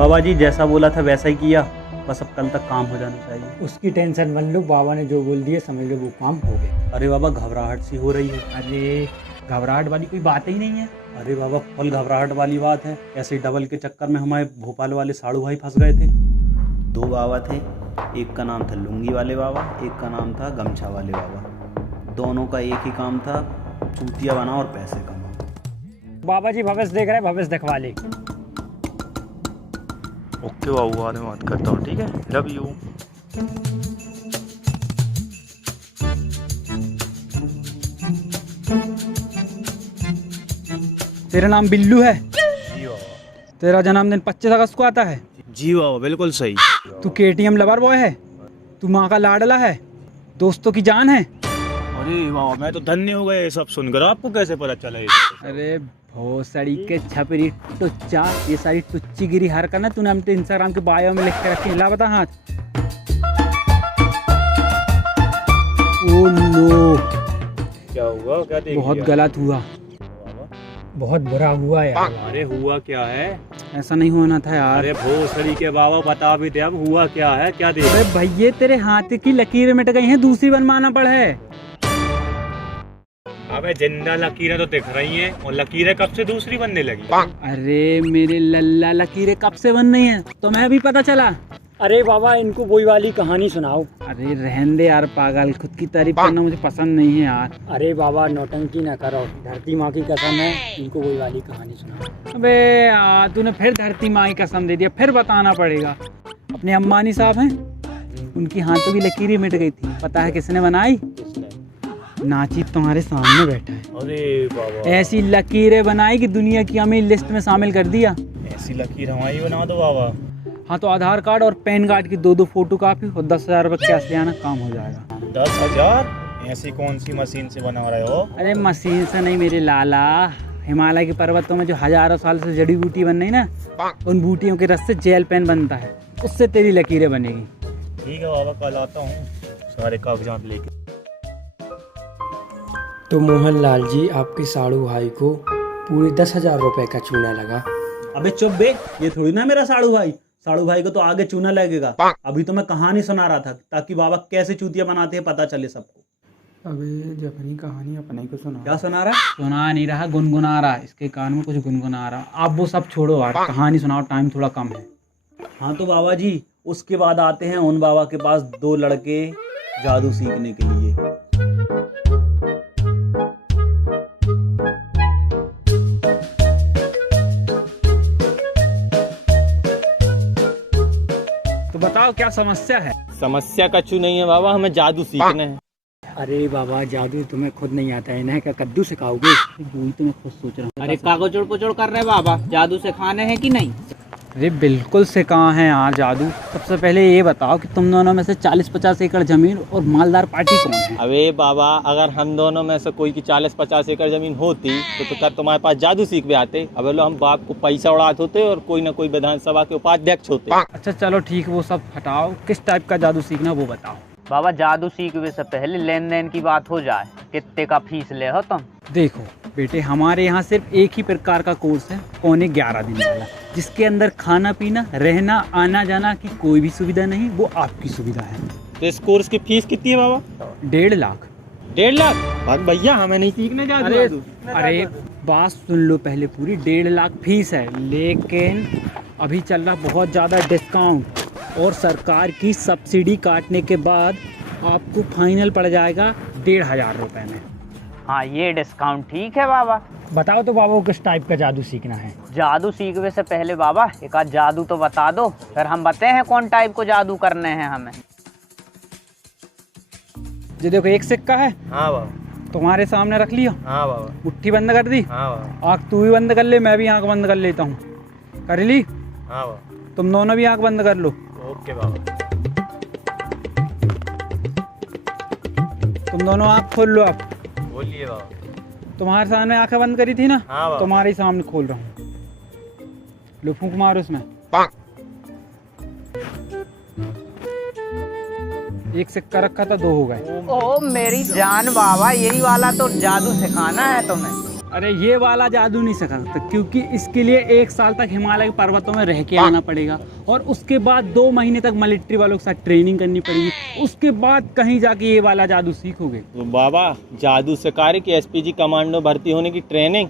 बाबा जी जैसा बोला था वैसा ही किया, बस अब कल तक काम हो जाना चाहिए। उसकी टेंशन मत लो, बाबा ने जो बोल दिया समझ लो वो काम हो गया। अरे बाबा घबराहट सी हो रही है। अरे घबराहट वाली कोई बात ही नहीं है। अरे बाबा फुल घबराहट वाली बात है। ऐसे डबल के चक्कर में हमारे भोपाल वाले साड़ू भाई फंस गए थे। दो बाबा थे, एक का नाम था लुंगी वाले बाबा, एक का नाम था गमछा वाले बाबा। दोनों का एक ही काम था, चूतिया बना और पैसे कमा। बाबा जी भविष्य देख रहे हैं, भविष्य दिखवा ले। ओके बाबू, बाद में बात करता हूँ, ठीक है, लव यू। तेरा नाम बिल्लू है? जी बाबा। तेरा जन्मदिन 25 अगस्त को आता है? जी बाबा बिल्कुल सही। तू KTM लवर बॉय है? तू माँ का लाडला है? दोस्तों की जान है? अरे बाबा मैं तो धन्य हो गया ये सब सुनकर। आपको कैसे पता चला ये? अरे भोसड़ी के छपरी टुच्चा, ये सारी टुच्ची गिरी हरकत ना तूने हम इंस्टाग्राम के बायो में लिख के रखी। ला बता हाथ। ओ नो, क्या हुआ? क्या देख बहुत लिया? गलत हुआ, बहुत बुरा हुआ यार। अरे हुआ क्या है? ऐसा नहीं होना था यार। अरे भोसड़ी के बाबा बता भी दे, अब हुआ क्या है? क्या देख? अरे भैया तेरे हाथ की लकीरें मिट गई हैं, दूसरी बनवाना पड़ा है। अबे जिंदा लकीरें तो दिख रही हैं, और लकीरें कब से दूसरी बनने लगी? अरे मेरे लल्ला लकीरें कब से बन रही हैं तो मैं भी पता चला। अरे बाबा इनको वही वाली कहानी सुनाओ। अरे रहने दे यार पागल, खुद की तारीफ करना मुझे पसंद नहीं है यार। अरे बाबा नौटंकी ना करो, धरती माँ की कसम है, इनको वही वाली कहानी सुनाओ। अबे तूने फिर धरती माँ की कसम दे दिया, फिर बताना पड़ेगा। अपने अम्बानी साहब हैं, उनकी हाथों की लकीरें मिट गई थी। पता है किसने बनाई? नाची तुम्हारे सामने बैठा है। अरे बाबा ऐसी लकीरें बनाई कि दुनिया की अमीर लिस्ट में शामिल कर दिया। ऐसी लकीर हमारी बना दो बाबा। हाँ तो आधार कार्ड और पैन कार्ड की 2-2 फोटो कापी और 10,000 रुपये कैश ले आना, काम हो जाएगा। 10,000? ऐसी कौन सी मशीन से बना रहे हो? अरे मशीन से नहीं मेरे लाला, हिमालय के पर्वतों में जो हजारों साल से जड़ी बूटी बन रही ना, उन बूटियों के रस से जेल पेन बनता है, उससे तेरी लकीरें बनेगी। ठीक है बाबा, कल आता हूँ सारे कागजात लेके। तो मोहनलाल जी आपके साड़ू भाई को पूरे 10,000 रुपए का चूना लगा। अबे चुप बे, ये थोड़ी ना मेरा साड़ू भाई। साड़ू भाई को तो आगे चूना लगेगा। अभी तो मैं कहानी सुना रहा था ताकि बाबा कैसे चूतिया बनाते हैं पता चले सबको। अबे जब अपनी कहानी अपने को सुना। क्या सुना रहा है? सुना नहीं रहा, गुनगुना रहा, इसके कान में कुछ गुनगुना रहा। आप वो सब छोड़ो यार, कहानी सुनाओ, टाइम थोड़ा कम है। हाँ तो बाबा जी उसके बाद आते हैं उन बाबा के पास, दो लड़के जादू सीखने के लिए। तो बताओ क्या समस्या है? समस्या कछु नहीं है बाबा, हमें जादू सीखना है। अरे बाबा जादू तुम्हें खुद नहीं आता है, इन्हें क्या कद्दू सिखाओगे? वही तो मैं खुद सोच रहा हूँ। अरे कागज पुचड़ कर रहे बाबा, जादू सिखाने हैं कि नहीं? अरे बिल्कुल से कहाँ है यार जादू। सबसे पहले ये बताओ कि तुम दोनों में से 40-50 एकड़ जमीन और मालदार पार्टी कौन है? अबे बाबा अगर हम दोनों में से कोई की 40-50 एकड़ जमीन होती तो क्या तुम्हारे पास जादू सीख भी आते? अबे लो हम बाप को पैसा उड़ाते होते और कोई ना कोई विधानसभा के उपाध्यक्ष होते। अच्छा चलो ठीक, वो सब हटाओ, किस टाइप का जादू सीखना वो बताओ। बाबा जादू सीखने से पहले लेन देन की बात हो जाए, कितने का फीस ले हो तुम? देखो बेटे, हमारे यहाँ सिर्फ एक ही प्रकार का कोर्स है, पौने 11 दिन वाला, जिसके अंदर खाना पीना रहना आना जाना की कोई भी सुविधा नहीं, वो आपकी सुविधा है। तो इस कोर्स की फीस कितनी है बाबा? 1.5 लाख। 1.5 लाख? भाग भैया हमें नहीं सीखने जादू। अरे बात सुन लो पहले पूरी, 1.5 लाख फीस है, लेकिन अभी चल रहा बहुत ज़्यादा डिस्काउंट और सरकार की सब्सिडी काटने के बाद आपको फाइनल पड़ जाएगा 1,500 रुपये में। हाँ ये डिस्काउंट ठीक है बाबा। बताओ तो बाबा किस टाइप का जादू सीखना है? जादू सीखने से पहले बाबा एक आध जादू तो बता दो, फिर हम बताए हैं कौन टाइप को जादू करने हैं हमें। जो देखो एक सिक्का है, हाँ बाबा। तुम्हारे सामने रख लिया, हाँ बाबा। मुट्ठी बंद कर दी, हाँ बाबा। आँख तू भी बंद कर ले, मैं भी आँख बंद कर लेता हूँ। कर ली? हाँ बाबा। तुम दोनों भी आँख बंद कर लो। ओके बाबा। तुम दोनों आँख खोल लो। आप बोलिए बाबा। तुम्हारे सामने आंखें बंद करी थी ना, हाँ बाबा। तुम्हारे सामने खोल रहा हूँ। लो फूंक मारो उसमें। एक सिक्का रखा था, 2 हो गए। ओ मेरी जान बाबा, यही वाला तो जादू सिखाना है तुम्हें। अरे ये वाला जादू नहीं सिखा सकते, क्योंकि इसके लिए 1 साल तक हिमालय के पर्वतों में रह के आना पड़ेगा और उसके बाद 2 महीने तक मिलिट्री वालों के साथ ट्रेनिंग करनी पड़ेगी। उसके बाद कहीं जाके ये वाला जादू सीखोगे। तो बाबा जादू सिखाए कि एसपीजी कमांडो भर्ती होने की ट्रेनिंग?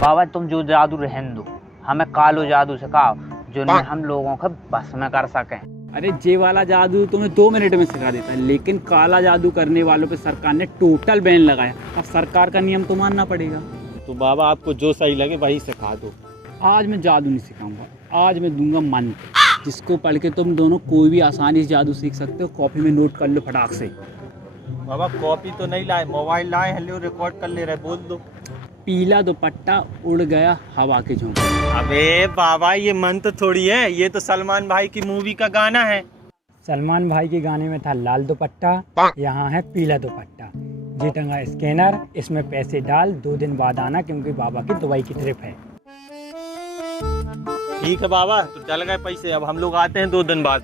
बाबा तुम जो जादू रहने दो, हमें कालो जादू सिखाओ जो हम लोगों को बस में कर सकें। अरे जे वाला जादू तुम्हें 2 मिनट में सिखा देता है, लेकिन काला जादू करने वालों पे सरकार ने टोटल बैन लगाया। अब सरकार का नियम तो मानना पड़ेगा। तो बाबा आपको जो सही लगे वही सिखा दो। आज मैं जादू नहीं सिखाऊंगा, आज मैं दूंगा मंत्र, जिसको पढ़ के तुम दोनों कोई भी आसानी से जादू सीख सकते हो। कॉपी में नोट कर लो फटाक से। बाबा कॉपी तो नहीं लाए, मोबाइल लाए, हेलो रिकॉर्ड कर ले रहे, बोल दो। पीला दुपट्टा उड़ गया हवा के झोंके। अबे बाबा ये मंत्र थोड़ी है, ये तो सलमान भाई की मूवी का गाना है। सलमान भाई के गाने में था लाल दुपट्टा, यहाँ है पीला दुपट्टा। जी टंगा स्कैनर, इसमें पैसे डाल, 2 दिन बाद आना क्योंकि बाबा की दुबई की ट्रिप है। ठीक है बाबा, तो डल गए पैसे, अब हम लोग आते हैं 2 दिन बाद।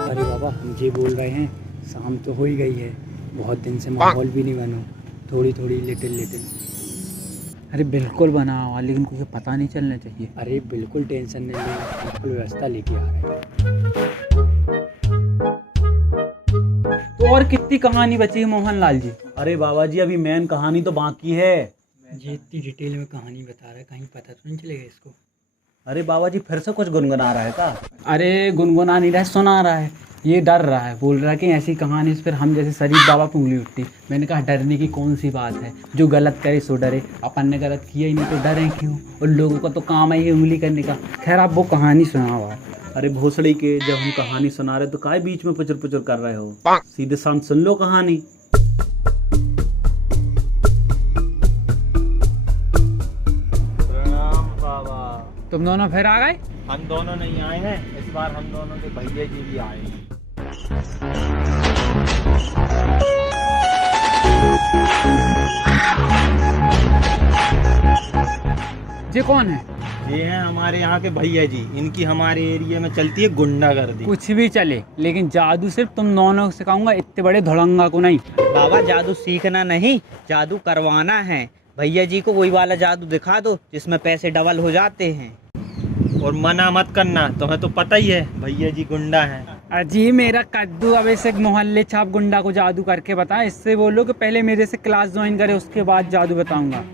अरे बाबा हम ये बोल रहे हैं, शाम तो हो ही गई है, बहुत दिन से माहौल भी नहीं बना, थोड़ी थोड़ी लिटिल। अरे बिल्कुल बना हुआ, लेकिन कुछ पता नहीं चलना चाहिए। अरे बिल्कुल टेंशन नहीं लेना, बिल्कुल व्यवस्था लेके आ रहे हैं। तो और कितनी कहानी बची है मोहनलाल जी? अरे बाबा जी अभी मेन कहानी तो बाकी है। ये इतनी डिटेल में कहानी बता रहा है, कहीं पता तो नहीं चलेगा इसको। अरे बाबा जी फिर से कुछ गुनगुना रहा है क्या? अरे गुनगुना नहीं रहा है, सुना रहा है। ये डर रहा है, बोल रहा है कि ऐसी कहानी से फिर हम जैसे शरीफ बाबा पे उंगली उठती। मैंने कहा डरने की कौन सी बात है, जो गलत करे सो डरे। अपन ने गलत किया ही नहीं तो डरे क्यों? और लोगों का तो काम है ये उंगली करने का। खैर आप वो कहानी सुनाओ आप। अरे भोसड़ी के, जब हम कहानी सुना रहे तो काहे बीच में पुचर पुचर कर रहे हो? सीधे शांत सुन लो कहानी। प्रणाम बाबा। तुम दोनों फिर आ गए? हम दोनों नहीं आए हैं, इस बार हम दोनों के भैया जी भी आए हैं। ये कौन है? ये हैं हमारे यहाँ के भैया जी, इनकी हमारे एरिया में चलती है गुंडागर्दी। कुछ भी चले, लेकिन जादू सिर्फ तुम दोनों को सिखाऊंगा, इतने बड़े धड़ंगा को नहीं। बाबा जादू सीखना नहीं, जादू करवाना है। भैया जी को वही वाला जादू दिखा दो जिसमें पैसे डबल हो जाते हैं। और मना मत करना, तुम्हें तो पता ही है भैया जी गुंडा हैं। अजी मेरा कद्दू, अब ऐसे मोहल्ले छाप गुंडा को जादू करके बता। इससे बोलो कि पहले मेरे से क्लास ज्वाइन करे, उसके बाद जादू बताऊंगा।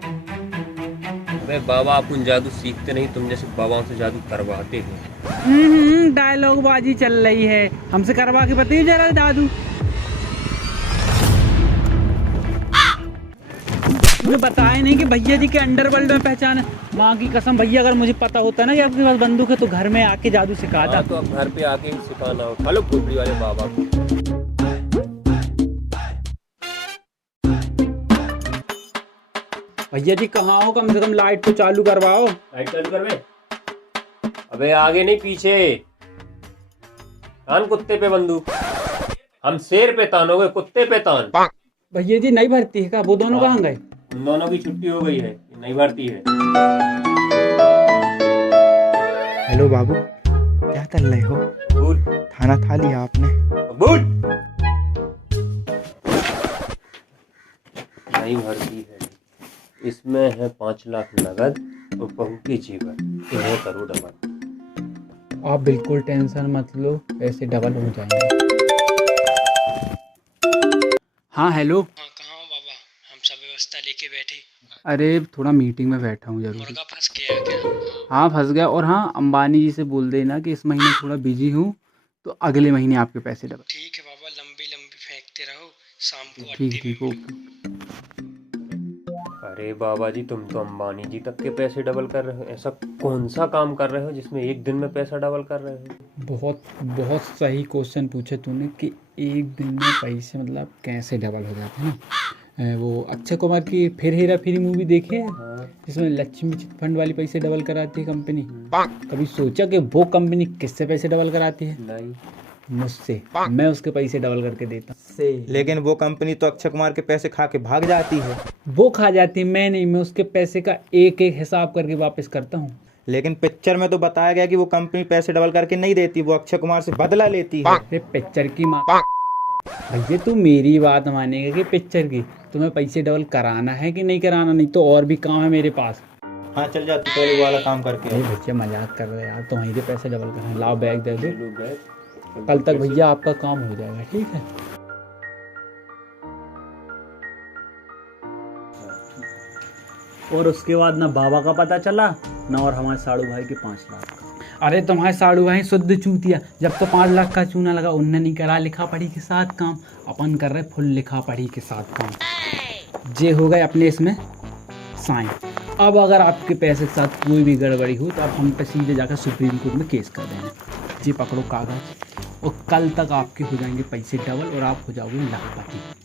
अबे बाबा अपन जादू सीखते नहीं, तुम जैसे बाबाओं से जादू करवाते हो। डायलॉग बाजी चल रही है, हमसे करवा के बताइए जरा जादू। मुझे बताया नहीं कि भैया जी के अंडरवर्ल्ड में पहचान है। माँ की कसम भैया, अगर मुझे पता होता ना कि आपके पास बंदूक है तो घर में आके जादू सिखाता। हाँ, तो अब घर पे आके ही सिखाना हो। हेलो फुलबड़ी वाले बाबा को। भैया जी कहाँ हो? कम से कम लाइट तो चालू करवाओ। लाइट चालू कर बे। अबे आगे नहीं पीछे तान, कुत्ते पे बंदूक। हम शेर पे तानोगे, कुत्ते पे तान। भैया जी नहीं भरती है क्या? वो दोनों कहाँ गए? उन दोनों की छुट्टी हो गई है, नहीं भरती है। हेलो बाबू, क्या कर रहे हो? बोल। खाना खा लिया आपने? बोल। नहीं भरती है। इसमें है 5 लाख नगद और बहू के जीवन, इन्हें करो डबल। आप बिल्कुल टेंशन मत लो, पैसे डबल हो जाएंगे। हाँ हेलो। कहाँ हो बाबा? हम सब व्यवस्था लेके बैठे। अरे थोड़ा मीटिंग में बैठा हूँ जरूर। मुर्गा फंस गया क्या? हाँ फंस गया। और हाँ अंबानी जी से बोल देना कि इस महीने थोड़ा बिजी हूँ, तो अगले महीने आपके पैसे डबल। ठीक है बाबा, लंबी लंबी फेंकते रहो, शाम को ठीक ठीक ओके। अरे बाबा जी, तुम तो अंबानी जी तक के पैसे डबल कर रहे हो। ऐसा कौन सा काम कर रहे हो जिसमें एक दिन में पैसा डबल कर रहे हो? बहुत बहुत सही क्वेश्चन पूछे तूने कि एक दिन में पैसे मतलब कैसे डबल हो जाते हैं ना। वो अक्षय कुमार की फिर हेरा फेरी मूवी देखी है, जिसमें लक्ष्मी चिट फंड वाली पैसे डबल कराती है कंपनी। कभी सोचा कि वो कंपनी किससे पैसे डबल कराती है? नहीं। मुझसे। मैं उसके पैसे डबल करके देता हूँ। लेकिन वो कंपनी तो अक्षय कुमार के पैसे खा के भाग जाती है। वो खा जाती, मैं नहीं। मैं उसके पैसे का एक एक हिसाब करके वापस करता हूँ। लेकिन पिक्चर में तो बताया गया कि वो कंपनी पैसे डबल करके नहीं देती, वो अक्षय कुमार से बदला लेती है। पिक्चर की माँ भैया तू मेरी बात मानेगा कि पिक्चर की? तुम्हें पैसे डबल कराना है कि नहीं कराना? नहीं तो और भी काम है मेरे पास। हाँ चल जा, तू पहले वो वाला काम करके अरे आ। भैया मजाक कर रहे यार, तुम्हारे पैसे डबल करना। लाओ बैग दे दो, चलो बैग। कल तक भैया आपका काम हो जाएगा, ठीक है? और उसके बाद ना बाबा का पता चला ना और हमारे साड़ू भाई के 5 लाख का। अरे तुम्हारे साड़ू भाई शुद्ध चूतिया, जब तो 5 लाख का चूना लगा उनने नहीं करा लिखा पढ़ी के साथ काम। अपन कर रहे फुल लिखा पढ़ी के साथ काम। जे हो गए अपने इसमें साइन। अब अगर आपके पैसे के साथ कोई भी गड़बड़ी हो तो अब हम पे सीधे जाकर सुप्रीम कोर्ट में केस कर देंगे। जी पकड़ो कागज, और कल तक आपके हो जाएंगे पैसे डबल और आप हो जाओगे लाखपति।